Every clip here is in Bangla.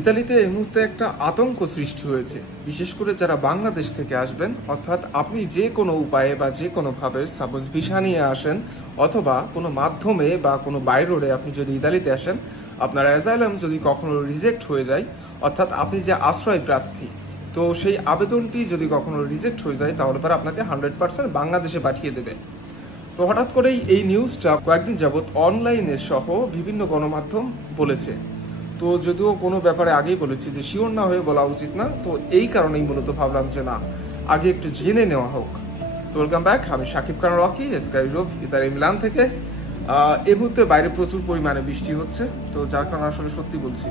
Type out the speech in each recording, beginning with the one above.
ইতালিতে এই মুহূর্তে একটা আতঙ্ক সৃষ্টি হয়েছে, বিশেষ করে যারা বাংলাদেশ থেকে আসবেন। অর্থাৎ আপনি যে কোনো উপায়ে বা যে কোনোভাবে সাপোজ ভিসা নিয়ে আসেন অথবা কোনো মাধ্যমে বা কোনো বাই রোডে আপনি যদি ইতালিতে আসেন, আপনার অ্যাজাইলাম যদি কখনো রিজেক্ট হয়ে যায়, অর্থাৎ আপনি যে আশ্রয় প্রার্থী, তো সেই আবেদনটি যদি কখনো রিজেক্ট হয়ে যায় তাহলে পরে আপনাকে 100% বাংলাদেশে পাঠিয়ে দেবে। তো হঠাৎ করেই এই নিউজটা কয়েকদিন যাবৎ অনলাইনে সহ বিভিন্ন গণমাধ্যম বলেছে। তো যদিও কোনো ব্যাপারে আগেই বলেছি যে শিওর না হয়ে বলা উচিত না, তো এই কারণেই মূলত ভাবলাম যে না, আগে একটু জেনে নেওয়া হোক। তো ওয়েলকাম ব্যাক, আমি Shakib Khan Rocky, sky Europe Italy Milan থেকে। এই মুহূর্তে বাইরে প্রচুর পরিমাণে বৃষ্টি হচ্ছে, তো যার কারণে আসলে সত্যি বলছি।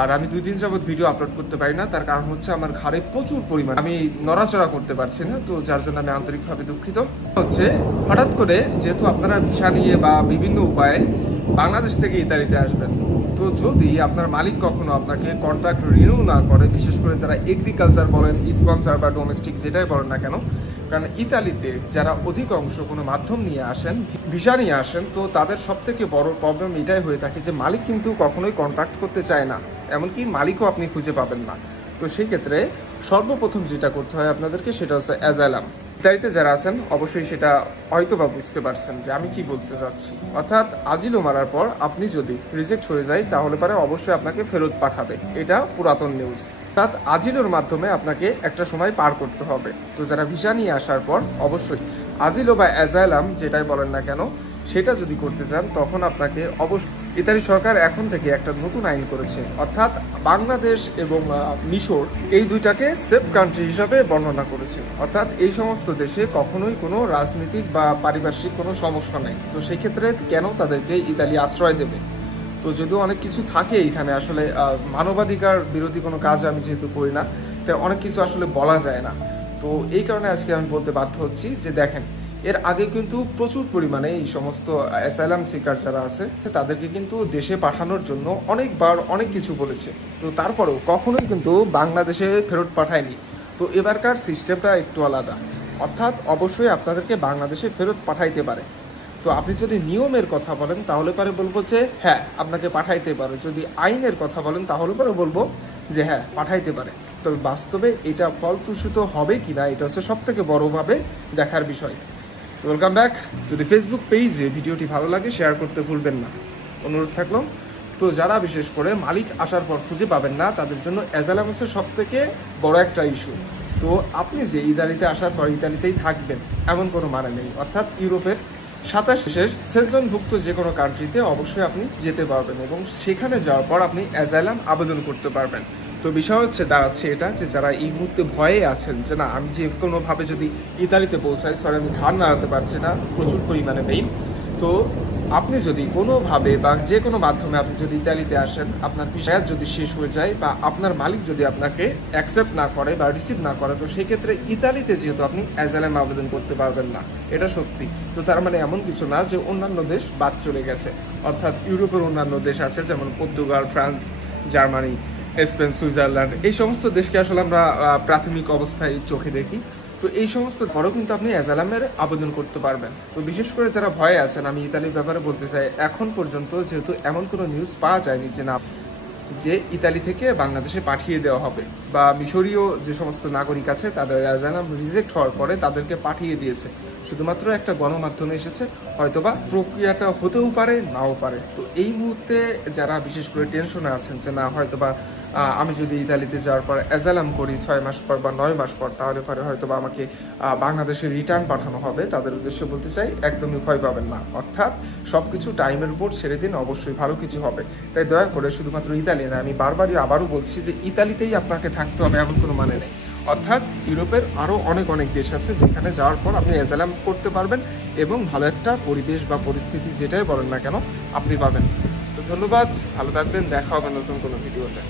আর আমি 2 দিন যাবৎ ভিডিও আপলোড করতে পারি না, তার কারণ হচ্ছে আমার ঘাড়ে প্রচুর পরিমাণ, আমি নড়াচড়া করতে পারছি না, তো যার জন্য আমি আন্তরিকভাবে দুঃখিত। হচ্ছে হঠাৎ করে যেহেতু আপনারা ভিসা নিয়ে বা বিভিন্ন উপায়ে বাংলাদেশ থেকে ইতালিতে আসবেন, তো যদি আপনার মালিক কখনো আপনাকে কন্ট্রাক্ট রিনিউ না করে, বিশেষ করে যারা এগ্রিকালচার বলেন, স্পন্সর বা ডোমেস্টিক যেটাই বলেন না কেন, কারণ ইতালিতে যারা অধিকাংশ কোনো মাধ্যম নিয়ে আসেন, ভিসা নিয়ে আসেন, তো তাদের সব থেকে বড় প্রবলেম এটাই হয়ে থাকে যে মালিক কিন্তু কখনোই কন্ট্রাক্ট করতে চায় না, এমনকি মালিকও আপনি খুঁজে পাবেন না। তো সেই ক্ষেত্রে সর্বপ্রথম যেটা করতে হয় আপনাদেরকে সেটা হচ্ছে অ্যাজাইলাম। ইতালিতে যারা আছেন অবশ্যই সেটা হয়তো বা বুঝতে পারছেন যে আমি কি বলতে চাচ্ছি। অর্থাৎ আজিলো মারার পর আপনি যদি রিজেক্ট হয়ে যায় তাহলে পরে অবশ্যই আপনাকে ফেরত পাঠাবে, এটা পুরাতন নিউজ। অর্থাৎ আজিলোর মাধ্যমে আপনাকে একটা সময় পার করতে হবে। তো যারা ভিসা নিয়ে আসার পর অবশ্যই আজিলো বা অ্যাজাইলাম যেটাই বলেন না কেন, সেটা যদি করতে চান তখন আপনাকে অবশ্যই, ইতালি সরকার এখন থেকে একটা নতুন আইন করেছে, অর্থাৎ বাংলাদেশ এবং মিশর এই দুইটাকে সেফ কান্ট্রি হিসাবে বর্ণনা করেছে। অর্থাৎ এই সমস্ত দেশে কখনোই কোনো রাজনৈতিক বা পারিপার্শ্বিক কোনো সমস্যা নেই, তো সেই ক্ষেত্রে কেন তাদেরকে ইতালি আশ্রয় দেবে। তো যদিও অনেক কিছু থাকে এখানে, আসলে মানবাধিকার বিরোধী কোনো কাজ আমি যেহেতু করি না, তাই অনেক কিছু আসলে বলা যায় না। তো এই কারণে আজকে আমি বলতে বাধ্য হচ্ছি যে দেখেন, এর আগে কিন্তু প্রচুর পরিমাণে এই সমস্ত অ্যাসাইলাম সিকার যারা আছে তাদেরকে কিন্তু দেশে পাঠানোর জন্য অনেকবার অনেক কিছু বলেছে, তো তারপরেও কখনোই কিন্তু বাংলাদেশে ফেরত পাঠায়নি। তো এবারকার সিস্টেমটা একটু আলাদা, অর্থাৎ অবশ্যই আপনাদেরকে বাংলাদেশে ফেরত পাঠাইতে পারে। তো আপনি যদি নিয়মের কথা বলেন তাহলে পরে বলবো যে হ্যাঁ আপনাকে পাঠাইতে পারে, যদি আইনের কথা বলেন তাহলে পরে বলবো যে হ্যাঁ পাঠাইতে পারে। তবে বাস্তবে এটা ফলপ্রসূত হবে কিনা এটা হচ্ছে সব থেকে বড়োভাবে দেখার বিষয়। তো ওয়েলকাম ব্যাক, যদি ফেসবুক পেজে ভিডিওটি ভালো লাগে শেয়ার করতে ভুলবেন না, অনুরোধ থাকলো। তো যারা বিশেষ করে মালিক আসার পর খুঁজে পাবেন না তাদের জন্য অ্যাজাইলাম হচ্ছে সব থেকে বড় একটা ইস্যু। তো আপনি যে ইতালিতে আসার পর ইতালিতেই থাকবেন এমন কোনো মানে নেই, অর্থাৎ ইউরোপের 27 দেশের সেশনভুক্ত যে কোনো কান্ট্রিতে অবশ্যই আপনি যেতে পারবেন এবং সেখানে যাওয়ার পর আপনি অ্যাজাইলাম আবেদন করতে পারবেন। তো বিষয় হচ্ছে দাঁড়াচ্ছে এটা যে যারা এই মুহূর্তে ভয়ে আছেন যে না আমি যে কোনোভাবে যদি ইতালিতে পৌঁছাই, সরি আমি ঘাড় নাড়াতে পারছি না, প্রচুর পরিমাণে পেইন। তো আপনি যদি কোনোভাবে বা যে কোনো মাধ্যমে আপনি যদি ইতালিতে আসেন, আপনার ভিসা যদি শেষ হয়ে যায় বা আপনার মালিক যদি আপনাকে অ্যাকসেপ্ট না করে বা রিসিভ না করে, তো সেই ক্ষেত্রে ইতালিতে যেহেতু আপনি অ্যাজাইলাম আবেদন করতে পারবেন না, এটা সত্যি। তো তার মানে এমন কিছু না যে অন্যান্য দেশ বাদ চলে গেছে, অর্থাৎ ইউরোপের অন্যান্য দেশ আছে যেমন Portugal, France, Germany, Spain, Switzerland, এই সমস্ত দেশকে আসলে আমরা প্রাথমিক অবস্থায় চোখে দেখি। তো এই সমস্ত পরেও কিন্তু আপনি অ্যাজাইলামের আবেদন করতে পারবেন। তো বিশেষ করে যারা ভয়ে আছেন, আমি ইতালির ব্যাপারে বলতে চাই, এখন পর্যন্ত যেহেতু এমন কোনো নিউজ পাওয়া যায়নি যে না যে ইতালি থেকে বাংলাদেশে পাঠিয়ে দেওয়া হবে, বা মিশরীয় যে সমস্ত নাগরিক আছে তাদের অ্যাজাইলাম রিজেক্ট হওয়ার পরে তাদেরকে পাঠিয়ে দিয়েছে, শুধুমাত্র একটা গণমাধ্যমে এসেছে, হয়তোবা প্রক্রিয়াটা হতেও পারে নাও পারে। তো এই মুহূর্তে যারা বিশেষ করে টেনশনে আছেন যে না হয়তোবা আমি যদি ইতালিতে যাওয়ার পর অ্যাজাইলাম করি 6 মাস পর বা 9 মাস পর, তাহলে পরে হয়তোবা আমাকে বাংলাদেশে রিটার্ন পাঠানো হবে, তাদের উদ্দেশ্যে বলতে চাই একদমই ভয় পাবেন না। অর্থাৎ সব কিছু টাইমের উপর ছেড়ে দিন, অবশ্যই ভালো কিছু হবে। তাই দয়া করে শুধুমাত্র ইতালি না, আমি বারবারই আবারও বলছি যে ইতালিতেই আপনাকে থাকতে হবে এমন কোনো মানে নেই। অর্থাৎ ইউরোপের আরও অনেক অনেক দেশ আছে যেখানে যাওয়ার পর আপনি অ্যাজাইলাম করতে পারবেন এবং ভালো একটা পরিবেশ বা পরিস্থিতি যেটাই বলেন না কেন আপনি পাবেন। তো ধন্যবাদ, ভালো থাকবেন, দেখা হবে নতুন কোনো ভিডিওতে।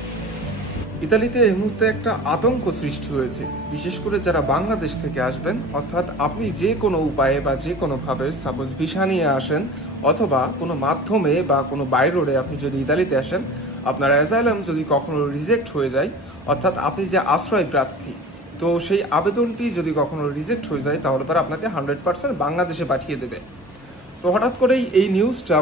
ইতালিতে এই মুহূর্তে একটা আতঙ্ক সৃষ্টি হয়েছে, বিশেষ করে যারা বাংলাদেশ থেকে আসবেন। অর্থাৎ আপনি যে কোনো উপায়ে বা যে কোনোভাবে সাপোজ ভিসা নিয়ে আসেন অথবা কোনো মাধ্যমে বা কোনো বাই রোডে আপনি যদি ইতালিতে আসেন, আপনার অ্যাজাইলাম যদি কখনো রিজেক্ট হয়ে যায়, অর্থাৎ আপনি যে আশ্রয় প্রার্থী, তো সেই আবেদনটি যদি কখনো রিজেক্ট হয়ে যায় তাহলে পরে আপনাকে 100% বাংলাদেশে পাঠিয়ে দেবে। তো হঠাৎ করেই এই নিউজটা